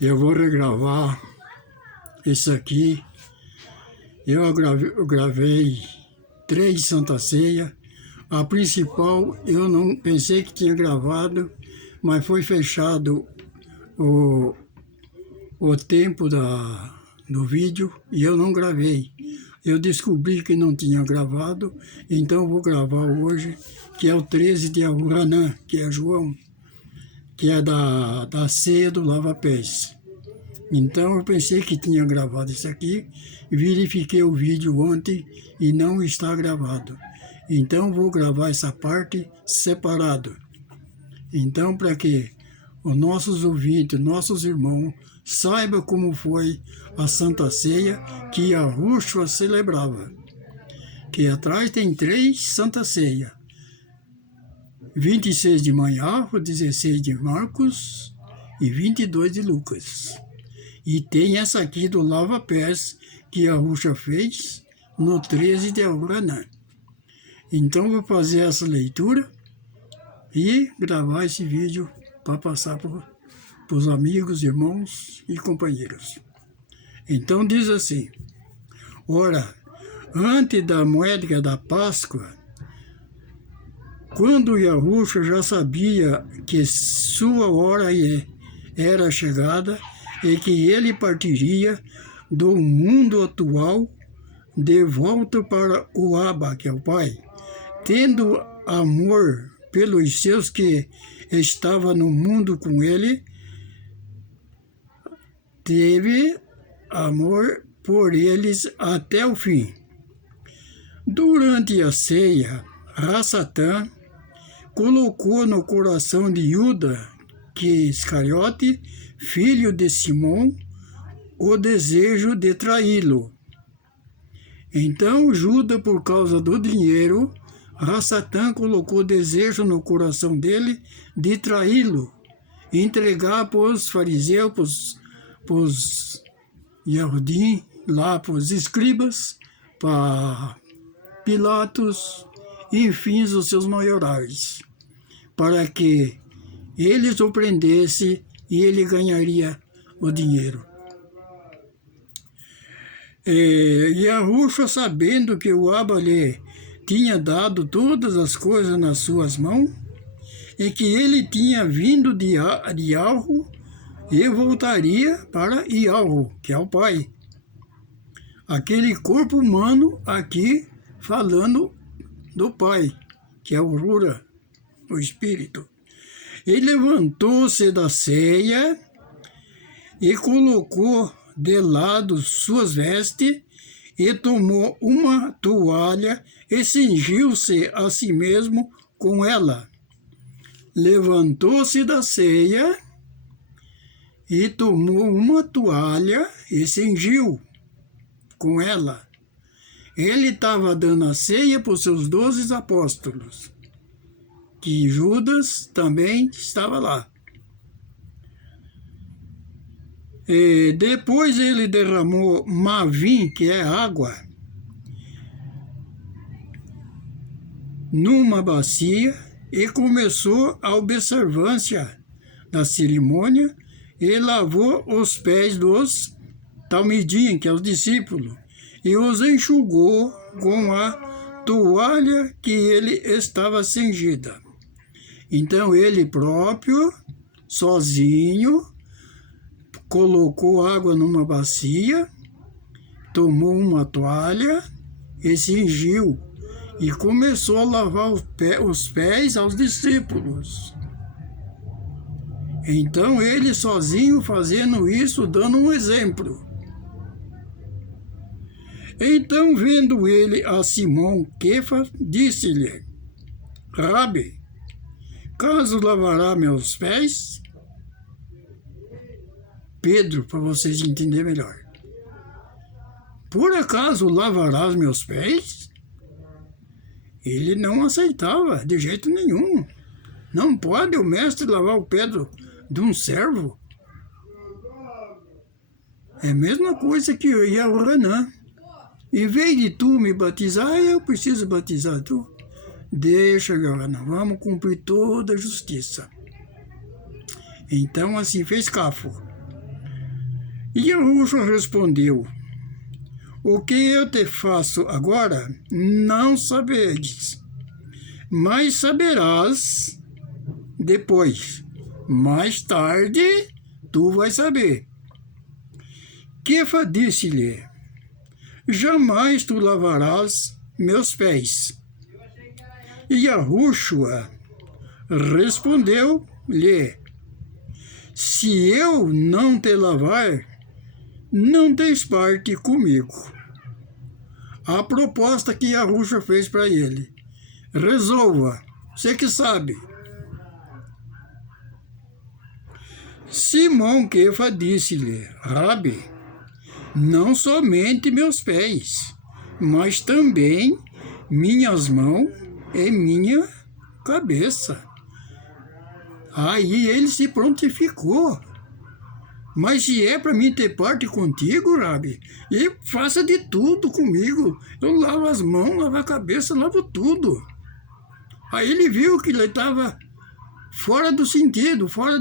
Eu vou regravar isso aqui. Eu gravei 3 Santa Ceia. A principal eu não pensei que tinha gravado, mas foi fechado o tempo do vídeo e eu não gravei. Eu descobri que não tinha gravado, então vou gravar hoje, que é o 13 de Ahuranã, que é João, que é da ceia do lava-pés. Então eu pensei que tinha gravado isso aqui, verifiquei o vídeo ontem e não está gravado. Então vou gravar essa parte separado. Então, para que os nossos ouvintes, nossos irmãos, saibam como foi a Santa Ceia que Yahushua celebrava. Que atrás tem 3 Santa Ceia. 26 de manhã, 16 de Marcos e 22 de Lucas. E tem essa aqui do lava-pés que Yahushua fez no 13 de Ahuranã. Então vou fazer essa leitura e gravar esse vídeo para passar para os amigos, irmãos e companheiros. Então diz assim: ora, antes da moédica da Páscoa, quando Yahushua já sabia que sua hora era chegada e que ele partiria do mundo atual de volta para o Abba, que é o Pai, tendo amor pelos seus que estavam no mundo com ele, teve amor por eles até o fim. Durante a ceia, Satã colocou no coração de Judas, que Iscariote, filho de Simão, o desejo de traí-lo. Então Judas, por causa do dinheiro, Satã colocou desejo no coração dele de traí-lo, entregar para os fariseus, para os Yehudim, lá para os escribas, para Pilatos, enfim, os seus maiorais, para que eles o prendessem e ele ganharia o dinheiro. Yahushua, sabendo que o Abba lhe tinha dado todas as coisas nas suas mãos, e que ele tinha vindo de Yahu e voltaria para Yahu, que é o Pai. Aquele corpo humano aqui falando do Pai, que é o Rura, o Espírito. Ele levantou-se da ceia e colocou de lado suas vestes e tomou uma toalha e cingiu-se a si mesmo com ela. Levantou-se da ceia e tomou uma toalha e cingiu com ela. Ele estava dando a ceia para os seus 12 apóstolos, que Judas também estava lá. E depois ele derramou mavim, que é água, numa bacia e começou a observância da cerimônia e lavou os pés dos talmidim, que é os discípulos, e os enxugou com a toalha que ele estava cingida. Então ele próprio, sozinho, colocou água numa bacia, tomou uma toalha e cingiu, e começou a lavar os pés aos discípulos. Então ele sozinho fazendo isso, dando um exemplo. Então, vendo ele a Simão Quefas, disse-lhe: Rabi, caso lavará meus pés? Pedro, para vocês entenderem melhor. Por acaso lavarás meus pés? Ele não aceitava de jeito nenhum. Não pode o mestre lavar o pé de um servo. É a mesma coisa que eu ia ao Ranã. Em vez de tu me batizar, eu preciso batizar tu. Deixa, Yohanan, vamos cumprir toda a justiça. Então assim fez Cafo. E Yahushua respondeu: o que eu te faço agora, não sabedes, mas saberás depois. Mais tarde, tu vais saber. Kefa disse-lhe: jamais tu lavarás meus pés. E Yahushua respondeu-lhe: se eu não te lavar, não tens parte comigo. A proposta que Yahushua fez para ele: resolva, você que sabe. Simão Kefa disse-lhe: Rabi, não somente meus pés, mas também minhas mãos e minha cabeça. Aí ele se prontificou: mas se é para mim ter parte contigo, Rabi, e faça de tudo comigo. Eu lavo as mãos, lavo a cabeça, lavo tudo. Aí ele viu que ele estava fora do sentido, fora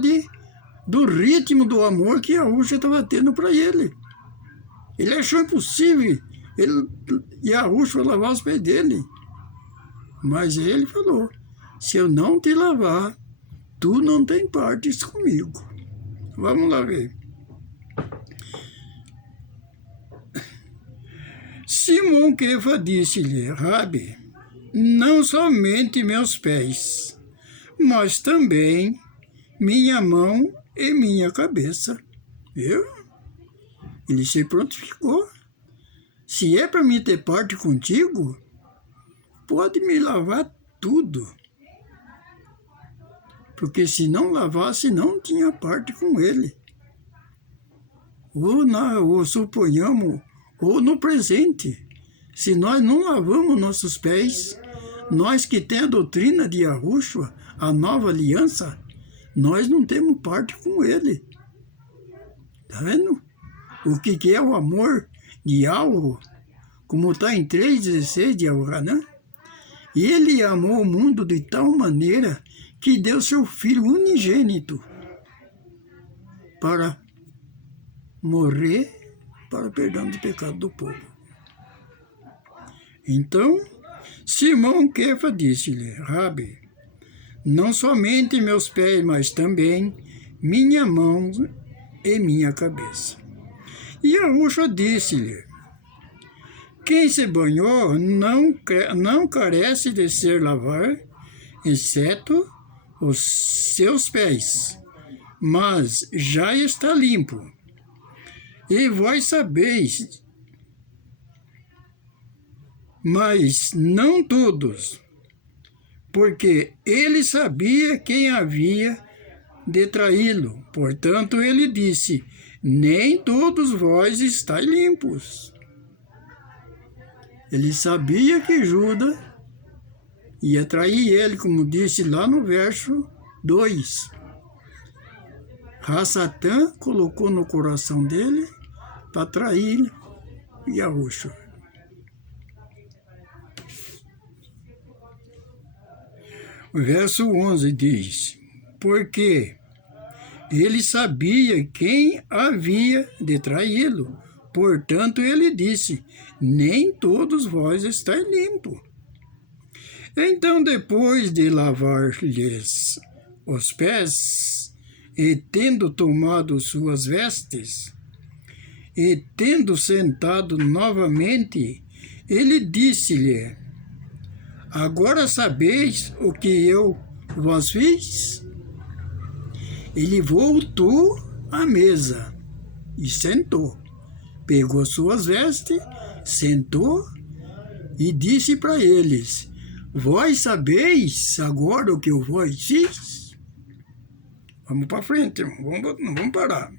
do ritmo do amor que Yahushua estava tendo para ele. Ele achou impossível Yahushua lavar os pés dele. Mas ele falou: se eu não te lavar, tu não tem partes comigo. Vamos lá ver. Simão Kefa disse-lhe: Rabi, não somente meus pés, mas também minha mão e minha cabeça. Viu? Ele se prontificou. Se é para mim ter parte contigo, pode me lavar tudo. Porque se não lavasse, não tinha parte com ele. Ou suponhamos, ou no presente, se nós não lavamos nossos pés, nós que temos a doutrina de Yahushua, a nova aliança, nós não temos parte com ele. Está vendo? O que é o amor de Yahweh, como está em 3,16 de Yohanan? Ele amou o mundo de tal maneira que deu seu Filho unigênito para morrer para o perdão do pecado do povo. Então, Simão Kefa disse-lhe: Rabi, não somente meus pés, mas também minha mão e minha cabeça. E Yahushua disse-lhe: quem se banhou não carece de ser lavar, exceto os seus pés, mas já está limpo. E vós sabeis, mas não todos, porque ele sabia quem havia de traí-lo. Portanto, ele disse: nem todos vós estáis limpos. Ele sabia que Judas ia trair ele, como disse lá no verso 2. Satã colocou no coração dele para trair Yahushua. O verso 11 diz: porque ele sabia quem havia de traí-lo. Portanto, ele disse: nem todos vós estáis limpos. Então, depois de lavar-lhes os pés, e tendo tomado suas vestes, e tendo sentado novamente, ele disse-lhe: agora sabeis o que eu vos fiz? Ele voltou à mesa e sentou. Pegou suas vestes, sentou e disse para eles: vós sabeis agora o que eu vos fiz? Vamos para frente, não vamos parar.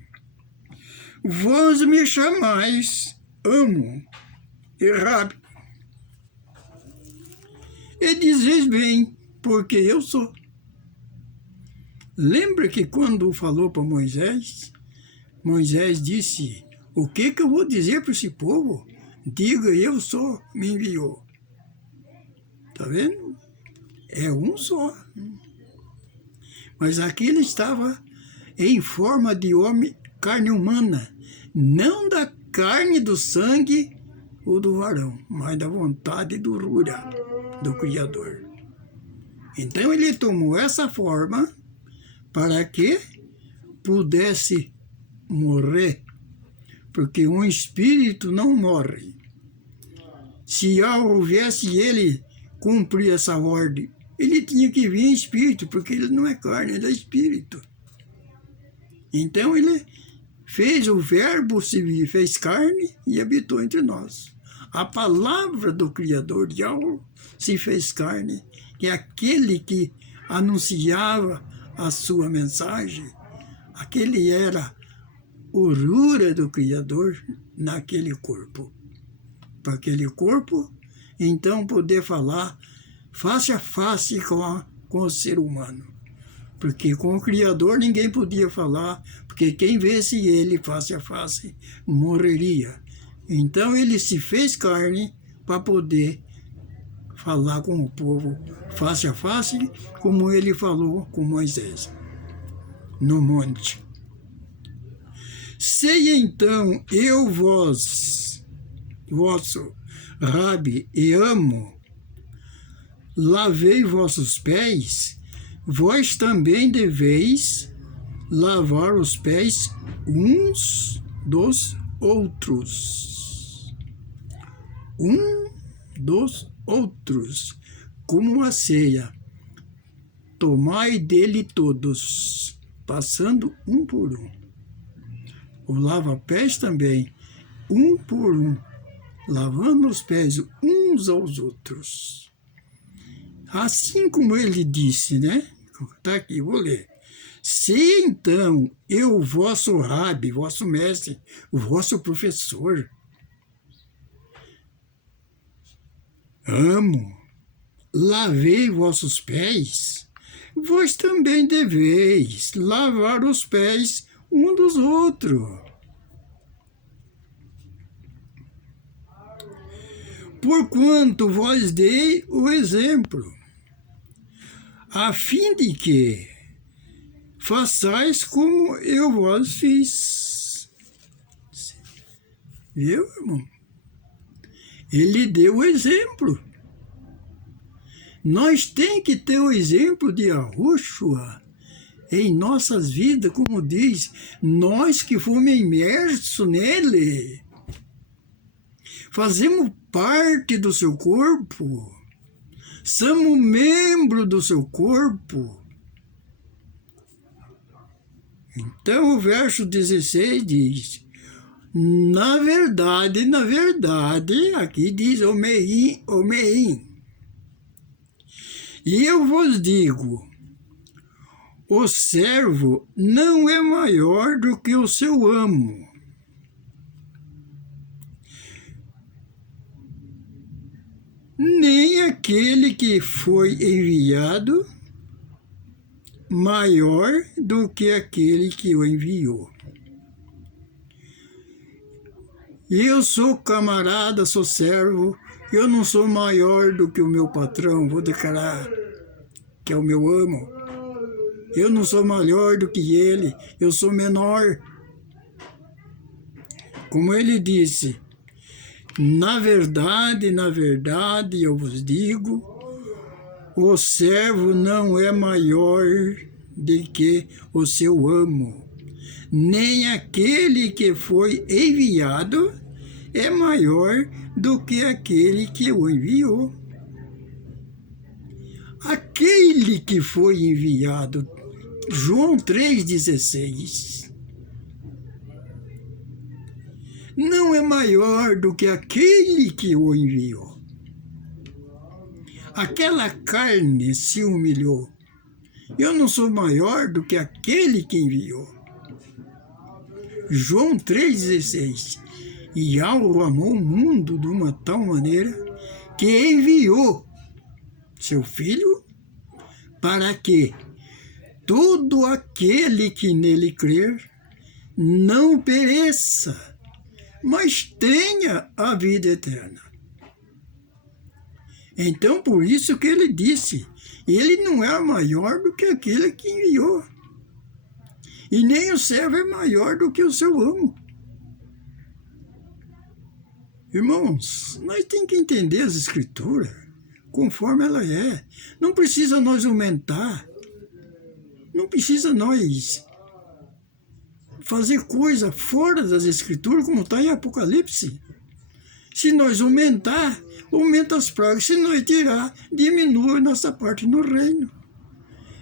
Vós me chamais amo e Rabi, e dizeis bem, porque eu sou. Lembra que quando falou para Moisés, Moisés disse: o que eu vou dizer para esse povo? Diga, eu sou, me enviou. Está vendo? É um só. Mas aqui ele estava em forma de homem, carne humana, não da carne do sangue ou do varão, mas da vontade do Rura, do Criador. Então ele tomou essa forma para que pudesse morrer, porque um espírito não morre. Se houvesse ele cumprir essa ordem, ele tinha que vir em espírito, porque ele não é carne, ele é espírito. Então ele fez o verbo, se fez carne e habitou entre nós. A palavra do Criador de algo se fez carne, que é aquele que anunciava a sua mensagem, aquele era o Rura do Criador naquele corpo. Para aquele corpo, então, poder falar face a face com o ser humano. Porque com o Criador ninguém podia falar, porque quem visse ele face a face morreria. Então ele se fez carne para poder falar com o povo face a face, como ele falou com Moisés, no monte. Sei então eu vosso Rabi, e amo, lavei vossos pés, vós também deveis lavar os pés uns dos outros. Dos outros, como a ceia. Tomai dele todos, passando um por um. O lava-pés também, um por um, lavando os pés uns aos outros. Assim como ele disse, né? Está aqui, vou ler. Se então eu, vosso Rabi, vosso mestre, o vosso professor, amo, lavei vossos pés, vós também deveis lavar os pés um dos outros. Porquanto vós dei o exemplo, a fim de que façais como eu vos fiz. Viu, irmão? Ele deu o exemplo. Nós temos que ter o exemplo de Yahushua em nossas vidas, como diz, nós que fomos imersos nele, fazemos parte do seu corpo, somos membro do seu corpo. Então o verso 16 diz, na verdade, aqui diz Omeim, e eu vos digo, o servo não é maior do que o seu amo. Nem aquele que foi enviado maior do que aquele que o enviou. Eu sou camarada, sou servo, eu não sou maior do que o meu patrão, vou declarar que é o meu amo. Eu não sou maior do que ele, eu sou menor. Como ele disse, na verdade, eu vos digo, o servo não é maior do que o seu amo, nem aquele que foi enviado é maior do que aquele que o enviou. Aquele que foi enviado, João 3,16, não é maior do que aquele que o enviou. Aquela carne se humilhou. Eu não sou maior do que aquele que enviou. João 3,16. E Yahweh amou o mundo de uma tal maneira que enviou seu Filho para que todo aquele que nele crer não pereça, mas tenha a vida eterna. Então, por isso que ele disse, ele não é maior do que aquele que enviou. E nem o servo é maior do que o seu amo. Irmãos, nós temos que entender as Escrituras conforme ela é. Não precisa nós aumentar. Não precisa nós fazer coisa fora das Escrituras, como está em Apocalipse. Se nós aumentar, aumenta as pragas. Se nós tirar, diminui nossa parte no reino.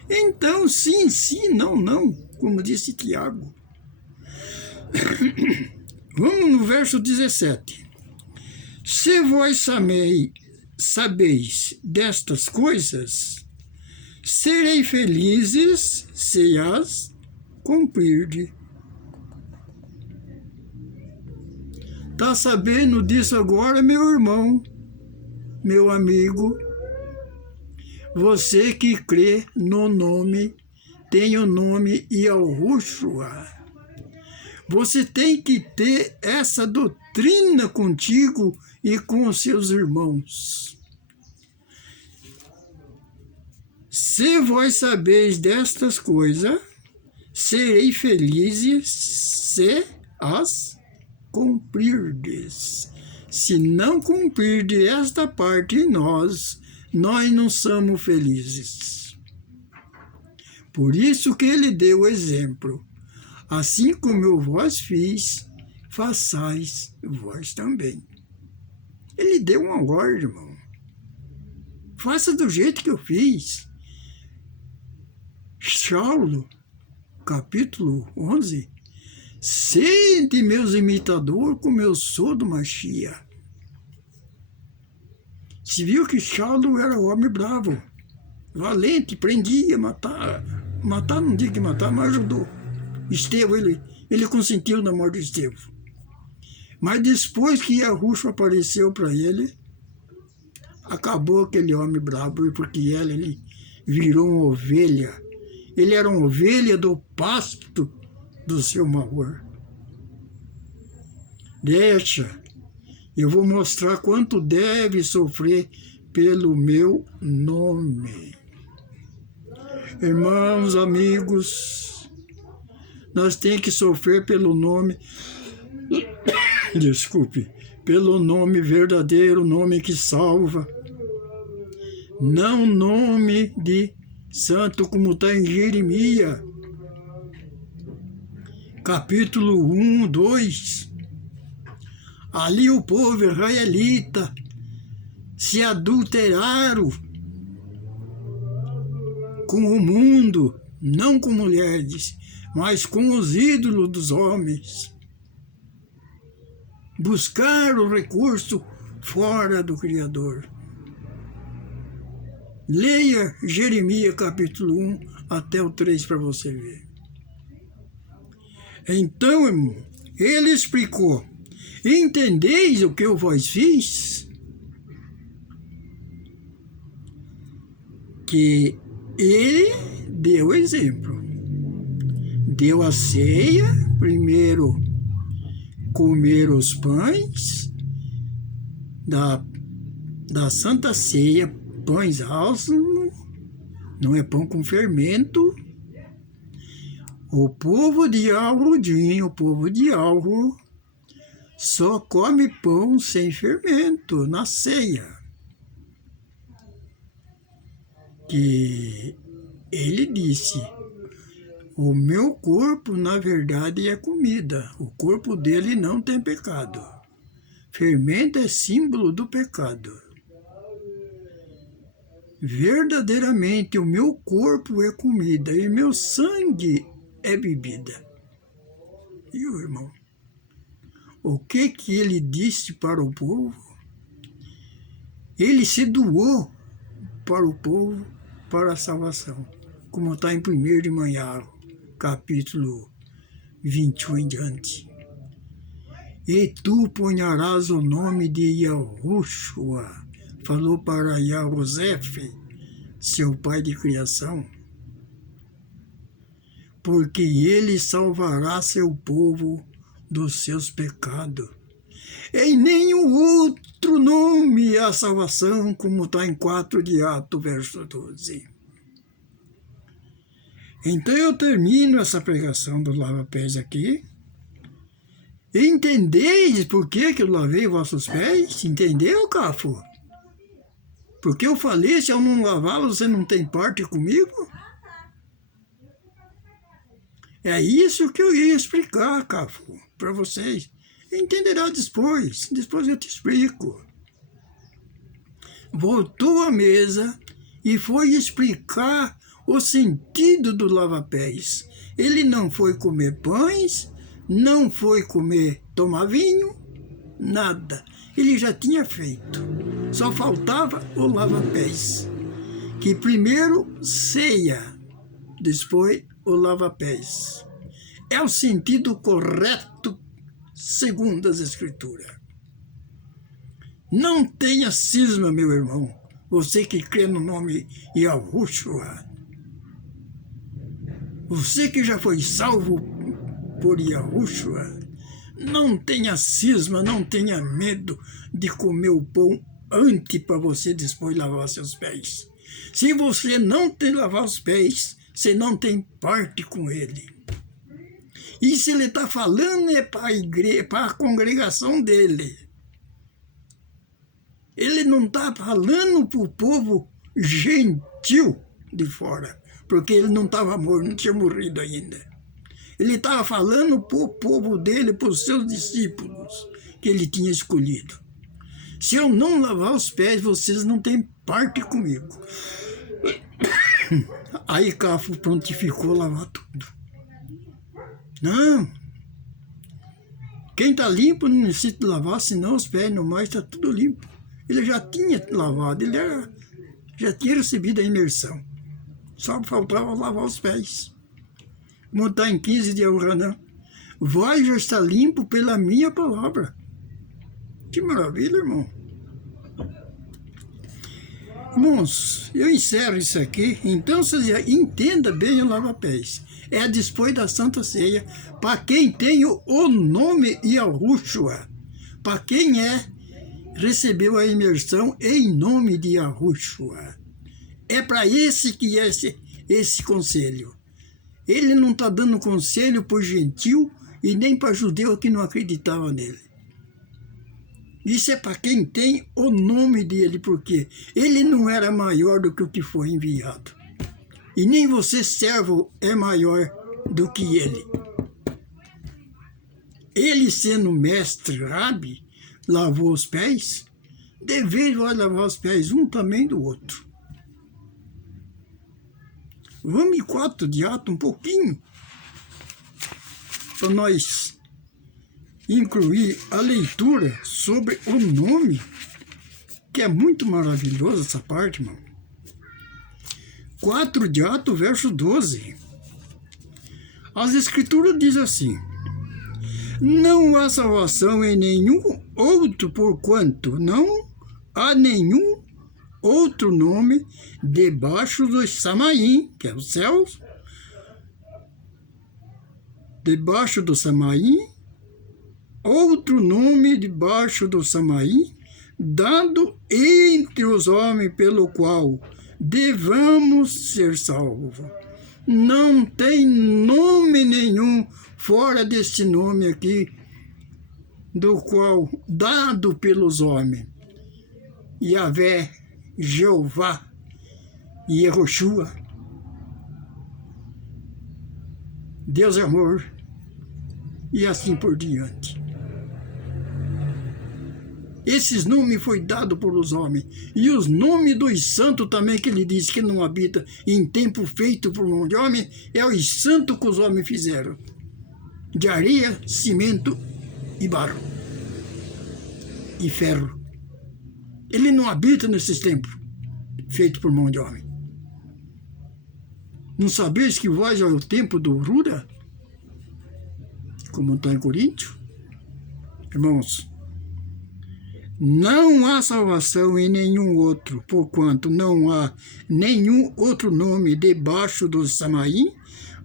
Então, sim, sim, não, não, como disse Tiago. Vamos no verso 17. Se vós sabeis destas coisas, serei felizes se as cumprirdes. Está sabendo disso agora, meu irmão, meu amigo? Você que crê no nome, tem o nome Yahushua. Você tem que ter essa doutrina contigo e com os seus irmãos. Se vós sabeis destas coisas, serei felizes se as cumprirdes. Se não cumprirdes esta parte em nós não somos felizes. Por isso que ele deu o exemplo. Assim como eu vós fiz, façais vós também. Ele deu uma ordem, irmão. Faça do jeito que eu fiz. Saulo, capítulo 11. Sede meus imitadores como eu sou do Mashiach. Se viu que Saulo era homem bravo, valente, prendia, matava. Matar não digo que matar, mas ajudou. Estevão, ele consentiu na morte de Estevão. Mas depois que Yahushua apareceu para ele, acabou aquele homem bravo, porque ele virou uma ovelha. Ele era uma ovelha do pasto do seu maior. Deixa, eu vou mostrar quanto deve sofrer pelo meu nome. Irmãos, amigos, nós temos que sofrer pelo nome, desculpe, pelo nome verdadeiro, nome que salva. Não nome de santo como está em Jeremias, capítulo 1, 2. Ali o povo israelita se adulteraram com o mundo, não com mulheres, mas com os ídolos dos homens. Buscaram recurso fora do Criador. Leia Jeremias capítulo 1 até o 3 para você ver. Então, irmão, ele explicou: entendeis o que eu vos fiz? Que ele deu exemplo. Deu a ceia, primeiro comer os pães da Santa Ceia, pães alços, não é pão com fermento. O povo de Alrudim, o povo de Alru, só come pão sem fermento na ceia. Que ele disse: o meu corpo, na verdade, é comida. O corpo dele não tem pecado. Fermento é símbolo do pecado. Verdadeiramente, o meu corpo é comida e meu sangue é bebida. E o irmão? O que ele disse para o povo? Ele se doou para o povo, para a salvação, como está em 1 de Manharo, capítulo 21 em diante. E tu ponharás o nome de Yahushua, falou para Yahosef, seu pai de criação, porque ele salvará seu povo dos seus pecados. Em nenhum outro nome há salvação, como está em 4 de Atos, verso 12. Então eu termino essa pregação do lava-pés aqui. Entendeis por que eu lavei vossos pés? Entendeu, Cafo? Porque eu falei, se eu não lavar, você não tem parte comigo? É isso que eu ia explicar, Cafo, para vocês. Entenderá depois. Depois eu te explico. Voltou à mesa e foi explicar o sentido do lava-pés. Ele não foi comer pães, não foi tomar vinho, nada. Ele já tinha feito. Só faltava o lava-pés. Que primeiro ceia, depois o lava-pés. É o sentido correto, segundo as Escrituras. Não tenha cisma, meu irmão, você que crê no nome Yahushua. Você que já foi salvo por Yahushua, não tenha cisma, não tenha medo de comer o pão antes para você depois lavar seus pés. Se você não tem lavar os pés, você não tem parte com ele. E se ele está falando é para a igreja, para a congregação dele. Ele não está falando para o povo gentil de fora, porque ele não estava morto, não tinha morrido ainda. Ele estava falando para o povo dele, para os seus discípulos, que ele tinha escolhido. Se eu não lavar os pés, vocês não têm parte comigo. Aí Cafo prontificou lavar tudo. Não. Quem está limpo não necessita lavar, senão os pés no mais está tudo limpo. Ele já tinha lavado, já tinha recebido a imersão. Só faltava lavar os pés. Como está em 15 de Aurana. Vós já está limpo pela minha palavra. Que maravilha, irmão. Irmãos, eu encerro isso aqui. Então, vocês já entendam bem o lava-pés. É depois da Santa Ceia, para quem tem o nome Yahushua. Para quem recebeu a imersão em nome de Yahushua. É para esse que é esse conselho. Ele não está dando conselho para o gentil e nem para judeu que não acreditava nele. Isso é para quem tem o nome dele, porque ele não era maior do que o que foi enviado. E nem você, servo, é maior do que ele. Ele, sendo mestre, rabi, lavou os pés, deveis vai lavar os pés um também do outro. Vamos em 4 de Atos um pouquinho, para nós incluir a leitura sobre o nome, que é muito maravilhoso essa parte, irmão. 4 de Atos, verso 12. As Escrituras dizem assim: não há salvação em nenhum outro, porquanto não há nenhum outro nome debaixo dos Samaim, que é os céus, debaixo do Samaim, outro nome debaixo do Samaim, dado entre os homens pelo qual devamos ser salvos. Não tem nome nenhum fora desse nome aqui, do qual, dado pelos homens, Yahvé, Jeová, Yehoshua, Deus é amor, e assim por diante. Esses nomes foi dado pelos homens. E os nomes dos santos também, que ele diz que não habita em tempo feito por mão de homem, é os santos que os homens fizeram. De areia, cimento e barro. E ferro. Ele não habita nesses tempos feitos por mão de homem. Não sabeis que vós é o tempo do Rura? Como está em Coríntios? Irmãos, não há salvação em nenhum outro, porquanto não há nenhum outro nome debaixo do Samaim,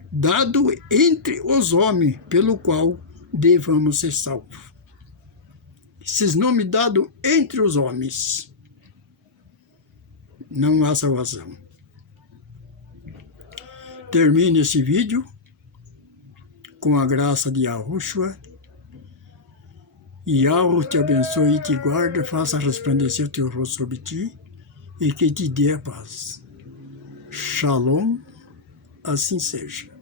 dado entre os homens, pelo qual devamos ser salvos. Esses nomes dados entre os homens, não há salvação. termino esse vídeo com a graça de Yahushua. E Yahweh te abençoe e te guarde, faça resplandecer o teu rosto sobre ti e que te dê a paz. Shalom, assim seja.